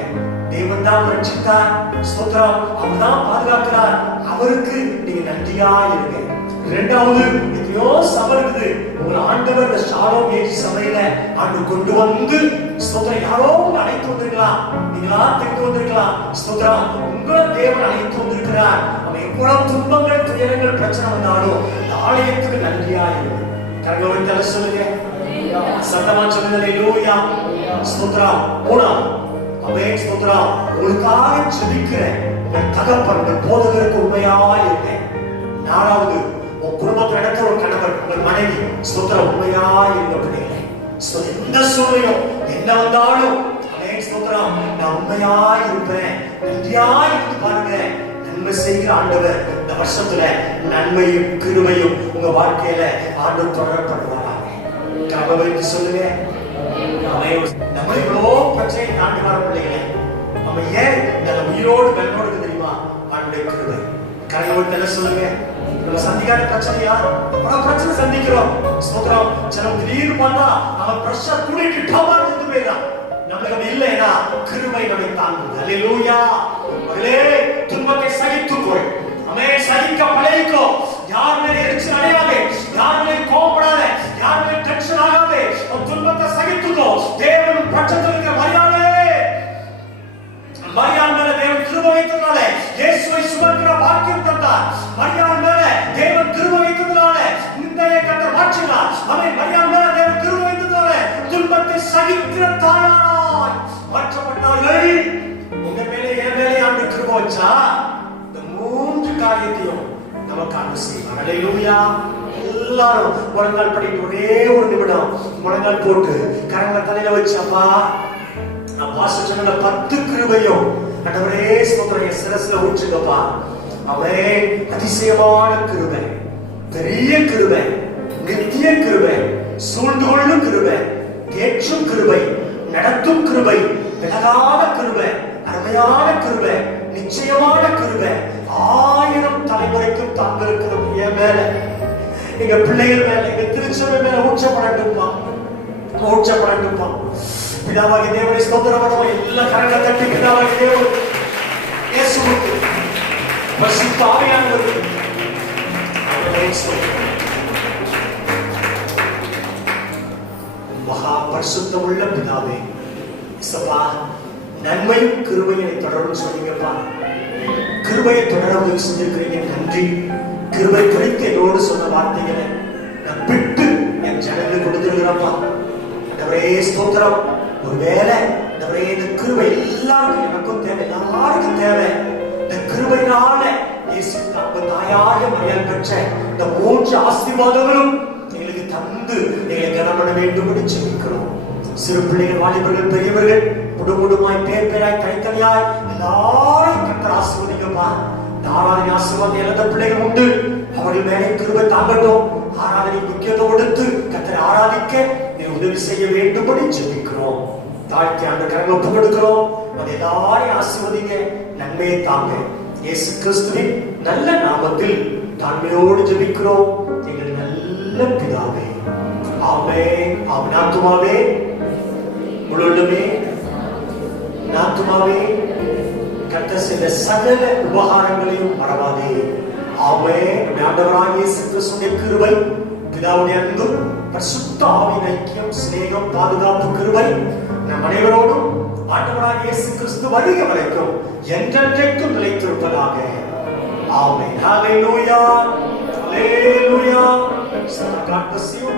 தேவன் தான் ரட்சித்தார். ஸ்தோத்திரம். அவர் தான் பாதுகாக்கிறார். அவருக்கு நீங்க நன்றியா இருங்க. இரண்டாவது, எத்தனையோ சபை இருக்குது. உங்களை ஆண்டவர் இந்த ஷாலோம் ஏஜி சபையில ஆண்டு கொண்டு வந்து, ஸ்தோத்திரம், யாரோ உங்க அழைத்து வந்திருக்கலாம், நீங்களா தெரிந்து வந்திருக்கலாம். ஸ்தோத்திரம், உங்களை தேவன் அழைத்து வந்திருக்கிறார். அவன் எவ்வளவு துன்பங்கள், துயரங்கள், பிரச்சனை வந்தாலும் இந்த ஆலயத்துக்கு நன்றியா இருக்கு. கரங்களை தலை சொல்லுங்க. சத்தமா சொல்லுங்க. அல்லேலூயா. ஸ்தோத்திரம். மூணாவது, அவன் ஸ்தோத்திரம், உங்களுக்காக ஜெபிக்கிறேன் உங்கள் தகப்பன், உங்கள் போதகருக்கு உண்மையா இருக்கேன். நாலாவது, உன் குடும்பத்தில் நடக்கிற ஒரு கணவன், உங்கள் மனைவி, ஸ்தோத்திரம், உண்மையா இருந்த பிள்ளைகளை. எந்த சூழ்நிலையும் என்ன வந்தாலும் அவன் ஸ்தோத்திரம், நான் உண்மையா இருப்பேன், நன்றியா இருந்து பாருங்க. நன்மை செய்கிற ஆண்டவர் இந்த வருஷத்துல நன்மையும் கிருபையும் உங்க வாழ்க்கையில ஆண்டவர் தொடரப்படுவாராக. கவலை சொல்லுங்க. நம்ம இவ்வளோ பிரச்சனை தாண்டி வர பிள்ளைகளை நம்ம ஏன் இந்த உயிரோடு வெள்ளோடு தெரியுமா? ஆண்டவருடைய கிருபை. கரங்களை சொல்லுங்க. நம்ம சந்திக்காத பிரச்சனையா? அவ்வளவு பிரச்சனை சந்திக்கிறோம். ஸ்தோத்திரம். சில திடீர்னு பார்த்தா அவன் பிரஷர் கூடிட்டு டமா செத்து போயிடறான். நமக்கு அது இல்லைன்னா கிருபை நம்மை தாங்குது. அல்லேலூயா. மகளே, துன்பத்தை சகித்துக்கொள். அவன் சகிக்க பழகிக்கோ. யார் மேல எரிச்சல் அடையாதே, யார் மேல கோபப்படாத, யார் மேல டென்ஷன் ஆகாதே. துன்பத்தை சகித்துக்கோ. தேவன் பட்சத்தில் இருக்கிற மரியாள் மேல தேவன் கிருபை வைத்ததுனால இயேசுவை சுமக்கிற பாக்கியம் தந்தார். மரியாள் மேல தேவன் கிருபை வைத்ததுனால நிந்தையை கர்த்தர் மாற்றினார். அவன் மரியாள் மேல தேவன் கிருபை வைத்ததுனால துன்பத்தை சகிக்கிற தாயாராய் மாற்றப்பட்டார்கள். உங்க மேல என் மேலே ஆண்டு கிருபை வச்சா இந்த மூன்று காரியத்தையும் நமக்கு ஆண்டு செய்வார். அல்லேலூயா. எல்லாரும் முழங்கால் படிட்டு ஒரே ஒரு நிமிடம் முழங்கால் போட்டு கரங்களை தலையில வச்சு, அப்பா நான் பாஸ்டர் சொன்ன 10 கிருபையும் ஆண்டவரே ஸ்தோத்திரம் சிரஸ்ல ஊற்றுங்கப்பா. அவன் அதிசயமான கிருபை, பெரிய கிருபை, நித்திய கிருபை, சூழ்ந்து கொள்ளும் கிருபை, தேற்றும் கிருபை, நடத்தும் கிருபை, விலகாத கிருபை, அருமையான கிருபை, நிச்சயமான கிருபை 1000 தலைமுறைக்கும் தந்திருக்கிறது. என் மேல, எங்க பிள்ளைகள் மேல, எங்க திருச்சபை மேல ஊற்றப்படட்டும்பா, ஊற்றப்படட்டும்பா. பிதாவாகிய தேவனை ஸ்தோத்திரம் பண்ணுவோம். எல்லா கரங்களை தட்டி பிதாவாகிய தேவன் இயேசுவுக்கு, பரிசுத்த ஆவியானவருக்கு மகா பரிசுத்தம் உள்ள பிதாவே, இயேசுப்பா, நன்மையும் கிருபையை தொடரும் சொன்னீங்கப்பா. கிருபையை தொடர உதவி செஞ்சிருக்கிறீங்க, நன்றி. கிருபை குறித்து என்னோடு சொன்ன வார்த்தைகளை நான் விட்டு என் ஜனங்களுக்கு கொடுத்துருக்கிறப்பா. ஆண்டவரே ஸ்தோத்திரம். ஒருவேளை ஆண்டவரே இந்த கிருபை எல்லாருக்கும், எனக்கும் தேவை, எல்லாருக்கும் தேவை. இந்த கிருபையினால இயேசு நம்ம தாயாக மரியாதை பெற்ற இந்த 3 ஆசீர்வாதங்களும் எங்களுக்கு தந்து எங்களை கனப்பட வேண்டும் என்று ஜெபிக்கிறோம். சிறு பிள்ளைகள், வாலிபர்கள், பெரியவர்கள், குடும்பமாய், பேர் பேராய், தனித்தனியாய் எல்லாரையும் கர்த்தர் ஆசீர்வதிங்கப்பா. ஆராதனை ஆசீர்வாதம் இழந்த பிள்ளைகள் உண்டு, அவர்கள் மேலே கிருபை தாங்கட்டும். ஆராதனை முக்கியத்துவம் கொடுத்து கர்த்தரை ஆராதிக்க நீ உதவி செய்ய வேண்டும் என்று ஜெபிக்கிறோம். தாழ்த்தி அந்த கரங்களை ஒப்பு கொடுக்கிறோம். அது எல்லாரையும் ஆசீர்வதிங்க, நன்மையை தாங்க. இயேசு கிறிஸ்துவின் நல்ல நாமத்தில் தாழ்மையோடு ஜெபிக்கிறோம் எங்கள் நல்ல பிதாவே, ஆமென். ஆமென். ஆத்துமாவே, முழுவதுமே ஆத்துமாவே கர்த்தர் செய்த சகல உபகாரங்களையும் மறவாதே. ஆமென். ஆண்டவராகிய இயேசு கிறிஸ்துவின் கிருபை, பிதாவுடைய அன்பு, பரிசுத்த ஆவியின் ஐக்கியம், சிநேகம், பாதுகாப்பு, கிருபை நம் அனைவரோடும் ஆண்டவராகிய இயேசு கிறிஸ்து வருக வரைக்கும் என்றென்றைக்கும் நிலைத்திருப்பதாக. ஆமென். ஹalleluya. Hallelujah. God bless you.